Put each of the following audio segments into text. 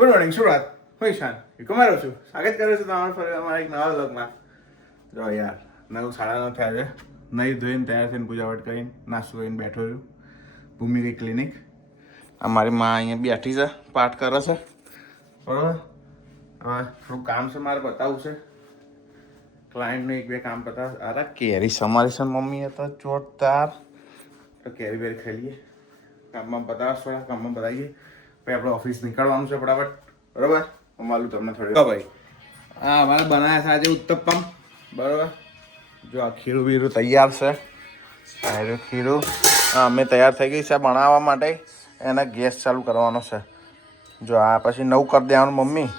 Good morning Surat હું ઈશાન કુમારો છું. સ્વાગત કરું છું તમારું ફરી અમારા એક નવા વ્લોગમાં. જો યાર 9:30 થયા છે. નહીં ધોઈને તૈયાર થઈને પૂજાવટ કરીને નાસ્તો કરીને બેઠો છું ભૂમિ કઈ ક્લિનિક. અમારી માં અહીંયા બેઠી છે, પાઠ કરે છે. બરાબર. હવે થોડું કામ છે મારે બતાવવું છે. ક્લાયન્ટનું એક બે કામ બતાવે. અરે કેરી સમારી છે મમ્મી હતા જોરદાર. તો કેરી બેરી ખાઈ લઈએ. કામમાં બતાવશ થોડા કામમાં બતાવીએ. પછી આપણે ઓફિસ નીકળવાનું છે ફટાફટ. બરાબર. હું માલું તમને થોડી ભાઈ. હા અમારે બનાવ્યા છે આજે ઉત્તપમ. બરાબર. જો આ ખીરું બીરું તૈયાર છે. આ ખીરું અમે તૈયાર થઈ ગઈ છે બનાવવા માટે. એને ગેસ ચાલુ કરવાનો છે. જો આ પછી નવું કરી દેવાનું મમ્મી.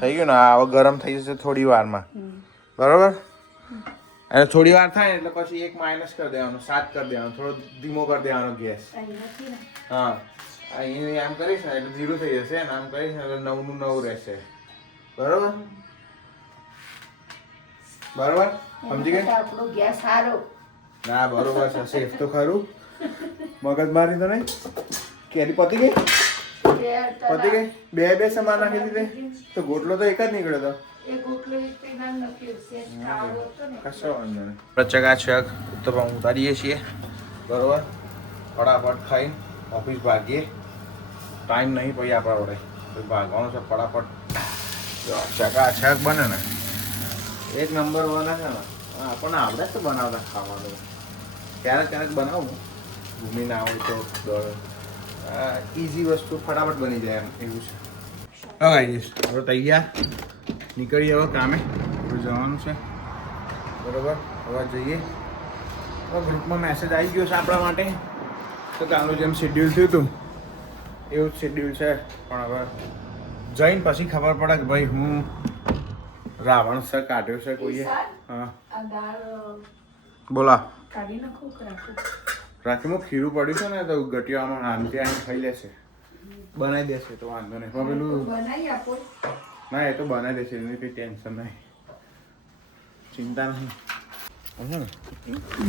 થઈ ગયું ને? આ હવે ગરમ થઈ જશે થોડી વારમાં. બરાબર. અને થોડી વાર થાય એટલે પછી એક માઇનસ કરી દેવાનું, 7 કરી દેવાનું, થોડો ધીમો કરી દેવાનો ગેસ. હા અહીં આમ કરીશ ને એટલે 0 થઈ જશે ને આમ કરીશ ને એટલે 9 નું 9 રહેશે. બરોબર. બરોબર સમજી ગઈ? આપણો ગેસ સારો. ના બરોબર છે, સેફ તો ખરું. મગજ મારી તો નહીં. કેરી પતી ગઈ? પતી ગઈ. બે સમાન નાખી દીધી તો ગોટલો તો એક જ નીકળ્યો હતો. કશો વાંધો નહીં. ચકાચક ઉત્તપમ ઉતારીએ છીએ. બરોબર. ફટાફટ ખાઈ ઓફિસ ભાગીએ. ટાઈમ નહીં પછી આપણા વડે ભાગવાનું છે ફટાફટ. ચકાચક બને ને એક નંબર બને છે ને. આપણને આવડે તો બનાવતા ખાવાનું. ક્યારેક બનાવું ભૂમિ ના હોય તો ઇઝી વસ્તુ ફટાફટ બની જાય એમ એવું છે. હવે જઈશ હવે તૈયાર નીકળીએ હવે કામે. હવે જવાનું છે. બરાબર. હવે જઈએ. હવે ગ્રુપમાં મેસેજ આવી ગયો છે આપણા માટે. તો કાલનું જેમ શેડ્યુલ થયું હતું એવું જ શેડ્યુલ છે. પણ હવે જઈને પછી ખબર પડે કે ભાઈ હું રાવણ સર કાઢ્યો છે કોઈએ. હા બોલા. રાખીમાં ખીરું પડ્યું છે ને તો ગટિયામાં આમથી આને ખાઈ લેશે. બનાવી દેશે તો વાંધો નહીં. પણ પેલું ના એ તો બનાવી દેશે એની કંઈ ટેન્શન નહીં, ચિંતા નહીં.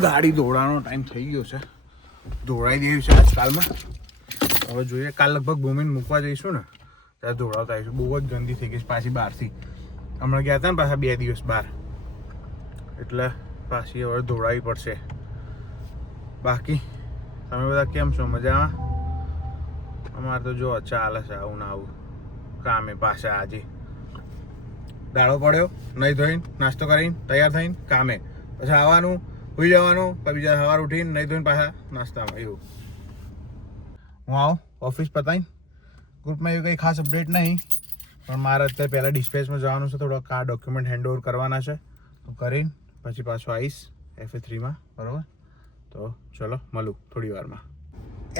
ગાડી દોડાનો ટાઈમ થઈ ગયો છે. દોડાઈ દેવી છે આજકાલમાં. હવે જોઈએ કાલ લગભગ ભૂમિને મૂકવા જઈશું ને ત્યારે દોડાવતા આવીશું. બહુ જ ગંદી થઈ ગઈ પાછી બહારથી. હમણાં ગયા હતા ને પાછા 2 દિવસ બહાર એટલે પાછી હવે દોડાવી પડશે. બાકી તમે બધા કેમ છો? મજામાં? અમારે તો જો ચાલે છે આવું ને આવું કામે. પાછા આજે દાડો પડ્યો, નહીં ધોઈને નાસ્તો કરીને તૈયાર થઈને કામે. પછી આવવાનું, સુઈ જવાનું, પછી બીજા સવાર ઉઠીને નહીં ધોઈને પાછા નાસ્તામાં. એવું હું આવું ઓફિસ પતાવીને. ગ્રુપમાં એવું કંઈ ખાસ અપડેટ નહીં, પણ મારે અત્યારે પહેલાં ડિસ્પેચમાં જવાનું છે. થોડોક આ ડોક્યુમેન્ટ હેન્ડઓવર કરવાના છે. તો કરીને પછી પાછો આવીશ FA3માં. બરાબર. તો ચલો મળું થોડી વારમાં.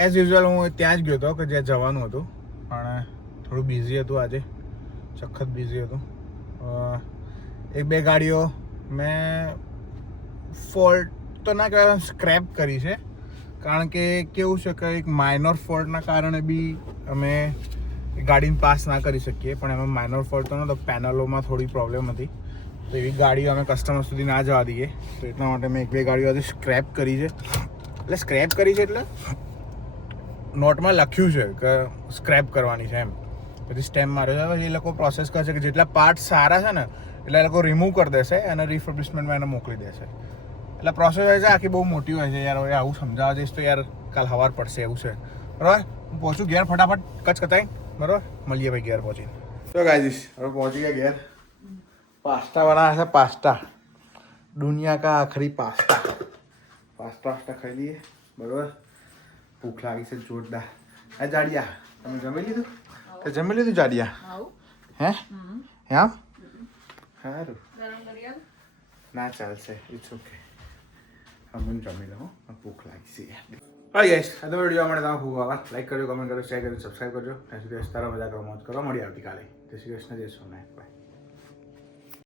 એઝ યુઝ્યુઅલ હું ત્યાં જ ગયો હતો કે જ્યાં જવાનું હતું, પણ થોડું બિઝી હતું આજે. સખત બિઝી હતું. 1-2 ગાડીઓ મેં ફોલ્ટ તો ના કહેવાય, સ્ક્રેપ કરી છે. કારણ કે કેવું છે કે એક માઇનોર ફોલ્ટના કારણે બી અમે ગાડીને પાસ ના કરી શકીએ. પણ એમાં માઇનોર ફોલ્ટ તો નહોતો, પેનલોમાં થોડી પ્રોબ્લેમ હતી. તો એવી ગાડીઓ અમે કસ્ટમર સુધી ના જવા દઈએ. તો એટલા માટે મેં 1-2 ગાડીઓ આજે સ્ક્રેપ કરી છે. એટલે સ્ક્રેપ કરી છે એટલે નોટમાં લખ્યું છે કે સ્ક્રેપ કરવાની છે એમ. પછી સ્ટેમ્પ માર્યો છે. એ લોકો પ્રોસેસ કરશે કે જેટલા પાર્ટ સારા છે ને એટલે એ લોકો રિમૂવ કરી દેશે અને રિફર્બિશમેન્ટમાં એને મોકલી દેશે. એટલે પ્રોસેસ હોય છે આખી બહુ મોટી હોય છે યાર. હવે આવું સમજાવવા જઈશ તો યાર કાલ સવાર પડશે એવું છે. બરાબર. હું પહોંચું ઘેર ફટાફટ કચ કતાઈ. બરાબર. મળીએ ભાઈ ઘેર પહોંચીને. તો ગાઈસ હવે પહોંચી ગયા ઘેર. પાસ્તા બનાવ્યા છે. પાસ્તા દુનિયા કા આખરી પાસ્તા. પાસ્તા ખાઈ લઈએ. બરાબર. ભૂખ લાગી છે જોરદાર. હા જાડિયા તમે જમી લીધું? તો જમી લીધું જાડિયા? હે એમ સારું. ના ચાલશે, ઇટ્સ ઓકે. હું જમી લઉં. ભૂખ લાગી છે. હા ગાઈસ આ તો વિડીયો માટે તમે ખૂબ આભાર. લાઈક કરજો, કમેન્ટ કરજો, શેર કરજો, સબસ્ક્રાઈબ કરજો. ત્યાં સુધી તારા મજા કરો, મોજ કરો. મળીએ આવતીકાલે. જય શ્રી કૃષ્ણ, જય સોમનાથ. બાય.